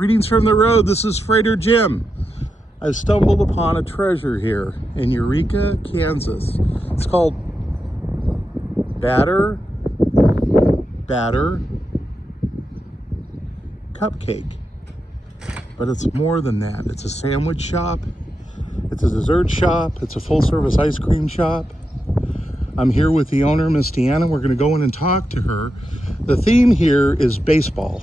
Greetings from the road. This is Freighter Jim. I've stumbled upon a treasure here in Eureka, Kansas. It's called Batter Cupcake. But it's more than that. It's a sandwich shop. It's a dessert shop. It's a full-service ice cream shop. I'm here with the owner, Miss Deanna. We're going to go in and talk to her. The theme here is baseball.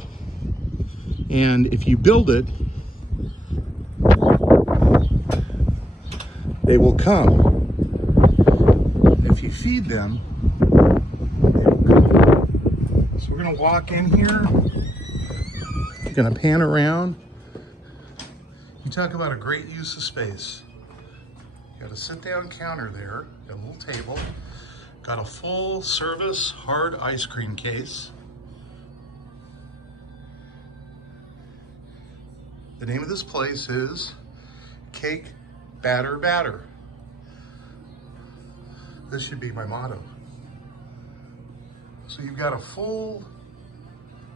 And if you build it, they will come. If you feed them, they will come. So we're going to walk in here. We're going to pan around. You talk about a great use of space. You got a sit-down counter there, got a little table, got a full service hard ice cream case. The name of this place is Cake Batter. This should be my motto. So you've got a full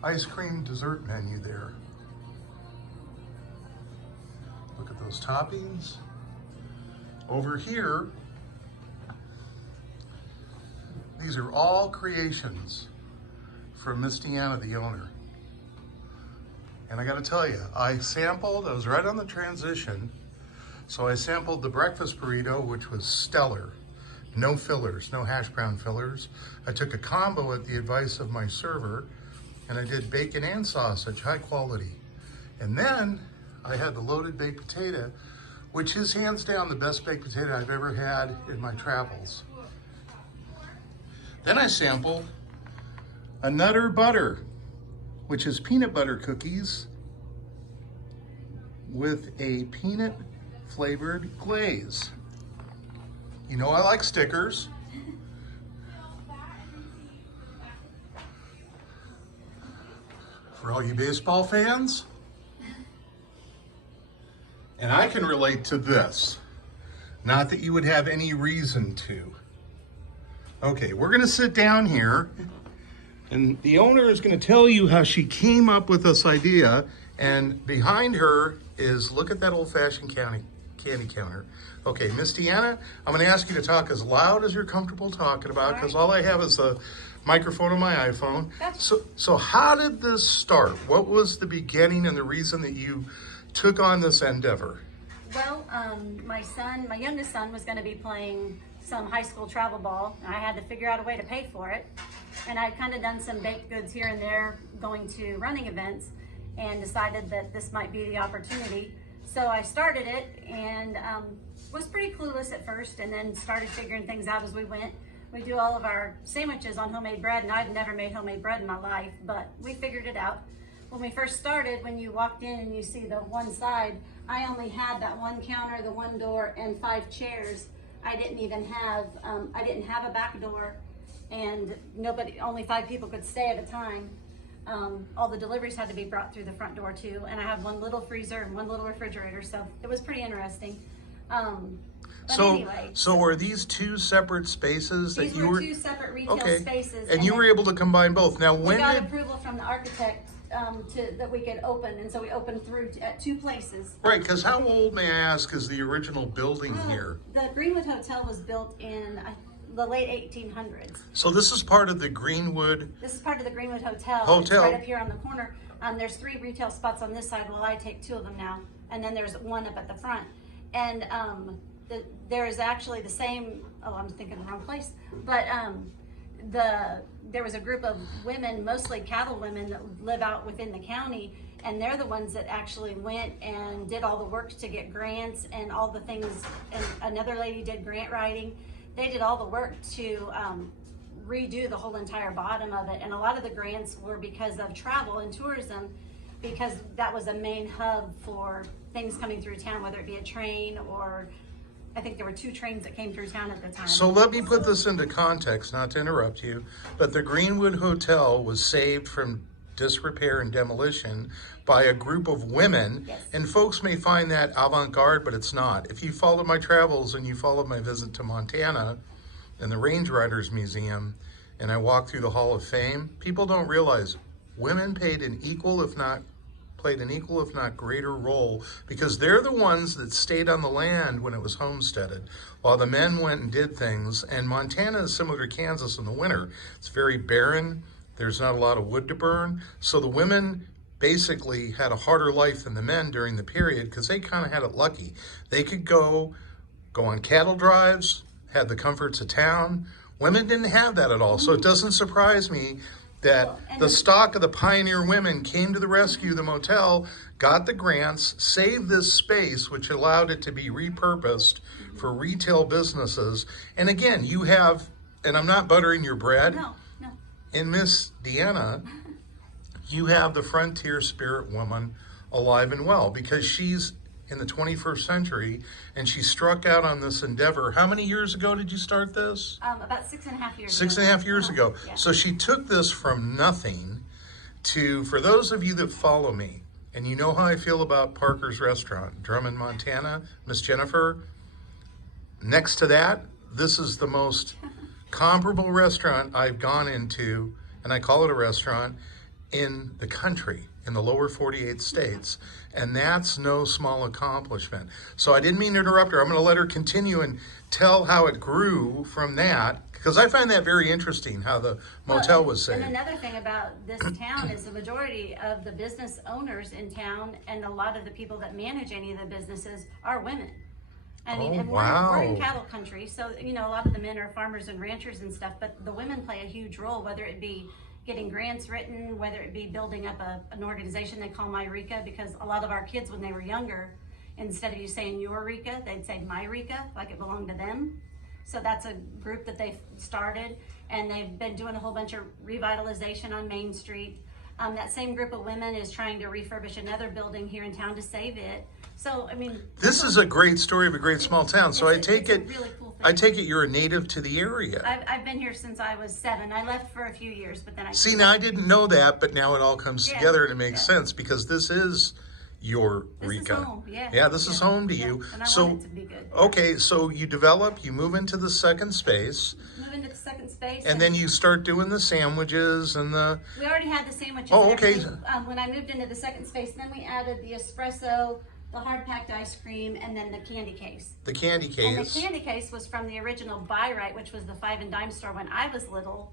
ice cream dessert menu there. Look at those toppings. Over here, these are all creations from Miss Deanna, the owner. And I gotta tell you, I was right on the transition, so I sampled the breakfast burrito, which was stellar. No fillers, no hash brown fillers. I took a combo at the advice of my server, and I did bacon and sausage, high quality. And then I had the loaded baked potato, which is hands down the best baked potato I've ever had in my travels. Then I sampled a Nutter Butter, which is peanut butter cookies with a peanut flavored glaze. You know I like stickers. For all you baseball fans, and I can relate to this. Not that you would have any reason to. Okay, we're gonna sit down here and the owner is gonna tell you how she came up with this idea, and behind her is, look at that old-fashioned candy counter. Okay, Miss Deanna, I'm gonna ask you to talk as loud as you're comfortable talking about, because all I have is a microphone on my iPhone. So how did this start? What was the beginning and the reason that you took on this endeavor? Well, my youngest son was going to be playing some high school travel ball, and I had to figure out a way to pay for it. And I'd kind of done some baked goods here and there, going to running events, and decided that this might be the opportunity. So I started it, and was pretty clueless at first, and then started figuring things out as we went. We do all of our sandwiches on homemade bread, and I've never made homemade bread in my life, but we figured it out. When we first started, when you walked in and you see the one side, I only had that one counter, the one door, and 5 chairs. I didn't even have, I didn't have a back door, and only 5 people could stay at a time. All the deliveries had to be brought through the front door too, and I have one little freezer and one little refrigerator, so it was pretty interesting. So were these 2 separate spaces that you were? These were 2 separate retail spaces. And you were able to combine both. Now, when we got approval from the architect that we could open, and so we opened at 2 places. Right, because how old, may I ask, is the original building here? The Greenwood Hotel was built in the late 1800s. So this is part of the Greenwood? This is part of the Greenwood Hotel. It's right up here on the corner. There's 3 retail spots on this side. Well, I take 2 of them now, and then there's one up at the front. And there is actually the same, I'm thinking the wrong place, but there was a group of women, mostly cattle women, that live out within the county, and they're the ones that actually went and did all the work to get grants and all the things, and another lady did grant writing. They did all the work to redo the whole entire bottom of it, and a lot of the grants were because of travel and tourism, because that was a main hub for things coming through town, whether it be a train or I think there were 2 trains that came through town at the time. So let me put this into context, not to interrupt you, but the Greenwood Hotel was saved from disrepair and demolition by a group of women. Yes. And folks may find that avant-garde, but it's not. If you followed my travels and you followed my visit to Montana and the Range Riders Museum, and I walked through the Hall of Fame, people don't realize women paid an equal, if not played an equal, if not greater, role because they're the ones that stayed on the land when it was homesteaded, while the men went and did things. And Montana is similar to Kansas in the winter. It's very barren. There's not a lot of wood to burn. So the women basically had a harder life than the men during the period because they kind of had it lucky. They could go on cattle drives, had the comforts of town. Women didn't have that at all. So it doesn't surprise me that the stock of the pioneer women came to the rescue of the motel, got the grants, saved this space, which allowed it to be repurposed for retail businesses. And again, you have, and I'm not buttering your bread, No. in Miss Deanna, you have the frontier spirit woman alive and well because she's in the 21st century and she struck out on this endeavor. How many years ago did you start this? About 6.5 years 6.5 years ago. Yeah. So she took this from nothing to, for those of you that follow me, and you know how I feel about Parker's Restaurant, Drummond, Montana, Miss Jennifer, next to that, this is the most comparable restaurant I've gone into, and I call it a restaurant, in the country, in the lower 48 states. And that's no small accomplishment. So I didn't mean to interrupt her. I'm going to let her continue and tell how it grew from that, because I find that very interesting, how the motel was saved. And another thing about this town is the majority of the business owners in town and a lot of the people that manage any of the businesses are women. I mean, and we're in cattle country, so, you know, a lot of the men are farmers and ranchers and stuff, but the women play a huge role, whether it be getting grants written, whether it be building up an organization they call Eureka, because a lot of our kids, when they were younger, instead of you saying Eureka, they'd say Eureka, like it belonged to them. So that's a group that they've started, and they've been doing a whole bunch of revitalization on Main Street. That same group of women is trying to refurbish another building here in town to save it. So, I mean, this is a great story of a great small town. So I take it, really cool thing. I take it you're a native to the area. I've been here since I was 7. I left for a few years, but then I See, now I didn't know that, but now it all comes together and it makes Yeah. sense because this is your Eureka. This is home, yeah. Yeah, this is home to Yeah. you. And I So, want it to be good. okay, so you develop, you move into the second space, Move into the second space. and then you start doing the sandwiches and the, We already had the sandwiches. Oh, and okay. everything. When I moved into the second space, then we added the espresso, the hard packed ice cream, and then the candy case. the candy And the case. candy case was from the original Buy Right, which was the 5 and dime store when I was little,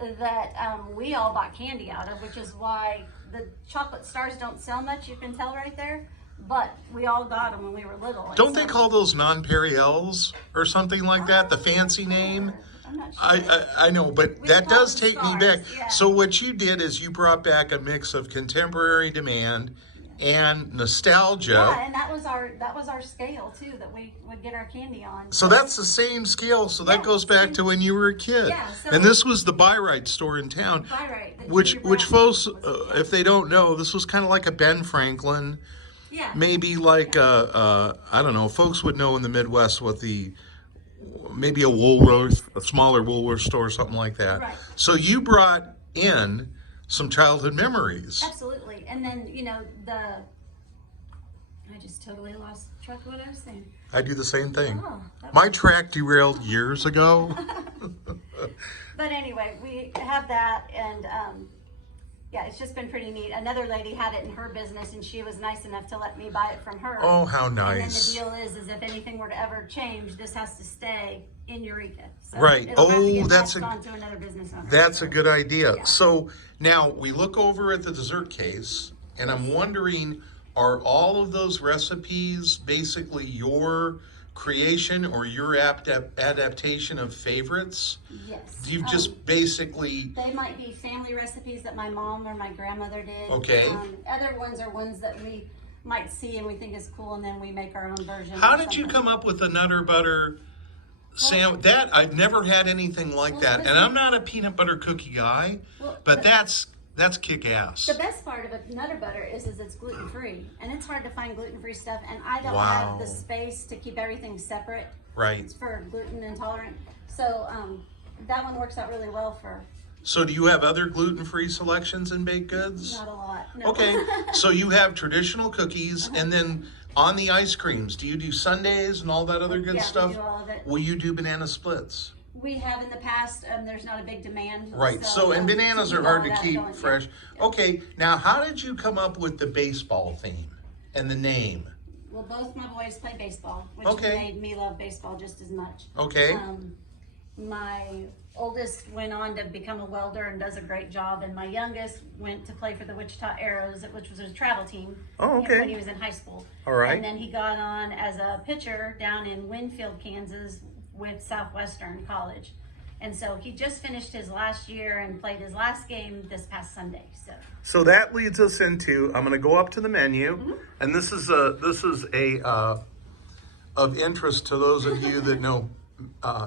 that we all bought candy out of, which is why the chocolate stars don't sell much, you can tell right there. But we all got them when we were little. And Don't they so- call those non-Periels or something like that, the fancy name? I'm not sure. I know, but We that call does them take me stars, back. yeah. So what you did is you brought back a mix of contemporary demand and nostalgia. Yeah, and that was our scale too, that we would get our candy on. So that's the same scale. So that Yeah, goes back to when you were a kid. Yeah, so- And this was the Buy Right store in town. Buy Right. that Which Junior Brown folks, was- if they don't know, this was kind of like a Ben Franklin. yeah. Maybe like I don't know. Folks would know in the Midwest what maybe a Woolworth, a smaller Woolworth store, something like that. Right. So you brought in some childhood memories. Absolutely. And then, you know, I just totally lost track of what I was saying. I do the same thing. Oh, that My track derailed years ago. But anyway, we have that, and yeah, it's just been pretty neat. Another lady had it in her business, and she was nice enough to let me buy it from her. Oh, how And then the nice. deal is if anything were to ever change, this has to stay in Eureka. So Right. it'll have to get That's passed on to another business owner. That's So, a good idea. Yeah. So now we look over at the dessert case, and I'm wondering, are all of those recipes basically your creation or your adaptation of favorites? Yes. You've just basically, They might be family recipes that my mom or my grandmother did. Okay. Other ones are ones that we might see and we think is cool, and then we make our own version. how or did you something. come up with the Nutter Butter sandwich? That, I've never had anything like Well, that. listen- And I'm not a peanut butter cookie guy, Well, but that's kick-ass. The best part of a Nutter Butter is it's gluten free, and it's hard to find gluten free stuff. And I don't Wow. have the space to keep everything separate. Right. It's for gluten intolerant, so that one works out really well for So do you have other gluten-free selections in baked goods? not a lot. No. Okay, so you have traditional cookies, and then on the ice creams, do you do sundaes and all that other good Yeah, we stuff? do all of it. Will you do banana splits? We have in the past. There's not a big demand. Right. So, and bananas are hard to keep fresh. Yeah. Okay. Now, how did you come up with the baseball theme and the name? Well, both my boys play baseball, which Okay. made me love baseball just as much. Okay. My oldest went on to become a welder and does a great job, and my youngest went to play for the Wichita Arrows, which was a travel team. Oh, okay. When he was in high school. All right. And then he got on as a pitcher down in Winfield, Kansas, with Southwestern College. And so he just finished his last year and played his last game this past Sunday. So that leads us into, I'm going to go up to the menu, and this is a of interest to those of you that know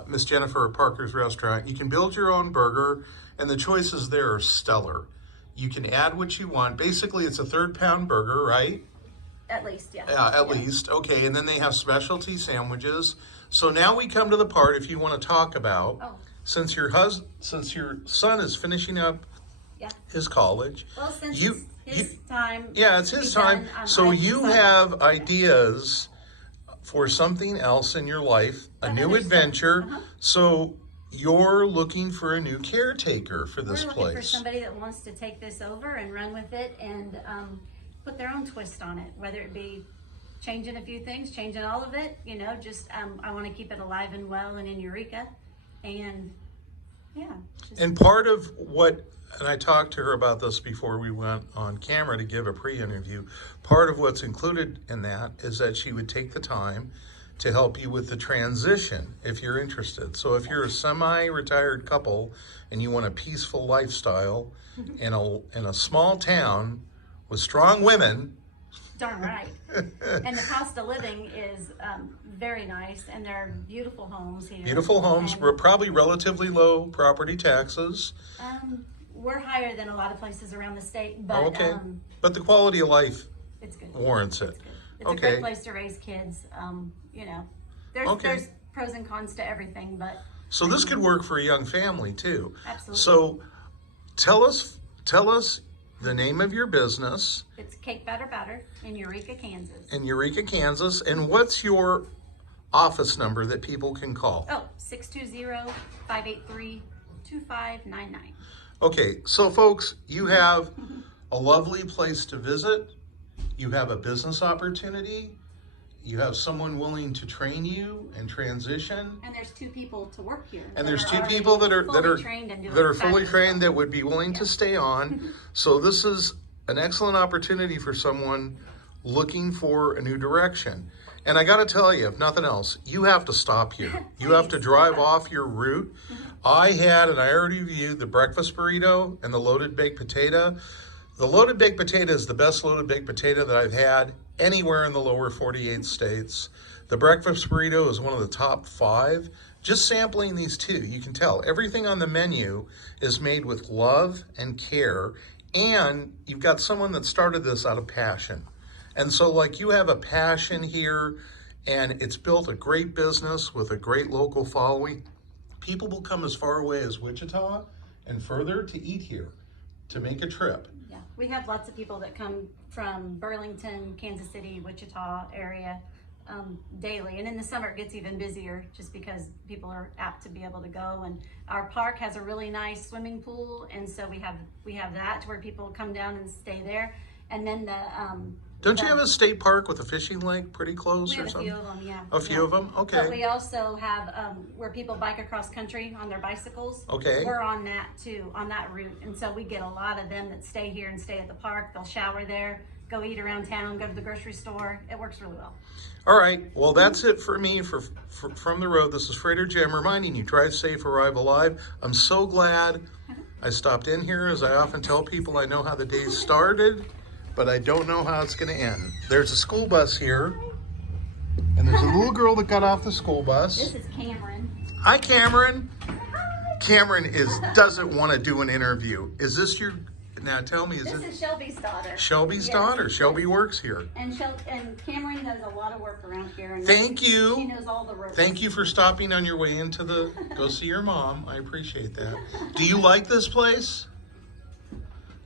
Miss Jennifer Parker's restaurant. You can build your own burger, and the choices there are stellar. You can add what you want. Basically, it's a 3-pound burger, right? At least, yeah. At least. Okay, and then they have specialty sandwiches. So now we come to the part, if you want to talk about, since your son is finishing up his college. Well, since you, it's his time. Yeah, it's his time. So you have ideas for something else in your life, a new adventure. So you're looking for a new caretaker for this place. We're looking for somebody that wants to take this over and run with it and put their own twist on it, whether it be changing a few things, changing all of it, just I want to keep it alive and well and in Eureka. And and part of what, and I talked to her about this before we went on camera to give a pre-interview, part of what's included in that is that she would take the time to help you with the transition if you're interested. So if you're a semi-retired couple and you want a peaceful lifestyle in a small town with strong women. Darn right. And the cost of living is very nice, and they're beautiful homes here. Beautiful homes. We're probably relatively low property taxes. We're higher than a lot of places around the state, but but the quality of life it's good. Warrants it. It's good. It's a great place to raise kids. There's pros and cons to everything, but so this could work for a young family too. Absolutely. So tell us the name of your business. It's Cake Batter in Eureka, Kansas. In Eureka, Kansas. And what's your office number that people can call? 620-583-2599. Okay, so folks, you have a lovely place to visit. You have a business opportunity. You have someone willing to train you and transition. And there's 2 people to work here. And there's 2 people that are fully trained that would be willing to stay on. So this is an excellent opportunity for someone looking for a new direction. And I got to tell you, if nothing else, you have to stop here. You have to drive off your route. I already reviewed the breakfast burrito and the loaded baked potato. The loaded baked potato is the best loaded baked potato that I've had anywhere in the lower 48 states. The breakfast burrito is one of the top 5. Just sampling these 2, you can tell everything on the menu is made with love and care, and you've got someone that started this out of passion. And so like you have a passion here, and it's built a great business with a great local following. People will come as far away as Wichita and further to eat here, to make a trip. Yeah, we have lots of people that come from Burlington, Kansas City, Wichita area daily. And in the summer it gets even busier just because people are apt to be able to go. And our park has a really nice swimming pool, and so we have that to where people come down and stay there. And then Don't you have a state park with a fishing lake pretty close or something? We have a few of them, yeah. A few of them? Okay. But we also have where people bike across country on their bicycles. Okay. We're on that too, on that route. And so we get a lot of them that stay here and stay at the park. They'll shower there, go eat around town, go to the grocery store. It works really well. All right. Well, that's it for me from the road. This is Freighter Jim reminding you, drive safe, arrive alive. I'm so glad I stopped in here. As I often tell people, I know how the day started, but I don't know how it's going to end. There's a school bus here, and there's a little girl that got off the school bus. This is Cameron. Hi, Cameron. Cameron doesn't want to do an interview. Is this your, now tell me, This is Shelby's daughter. Shelby's daughter. Shelby works here. And Cameron does a lot of work around here. And Thank you. She knows all the ropes. Thank you for stopping on your way into go see your mom. I appreciate that. Do you like this place?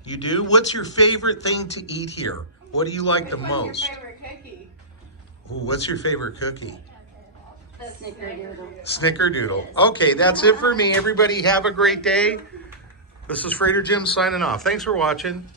You do? What's your favorite thing to eat here? What do you like the most? What's your favorite cookie? Ooh, what's your favorite cookie? Snickerdoodle. Snickerdoodle. Okay, that's it for me. Everybody have a great day. This is Freighter Jim signing off. Thanks for watching.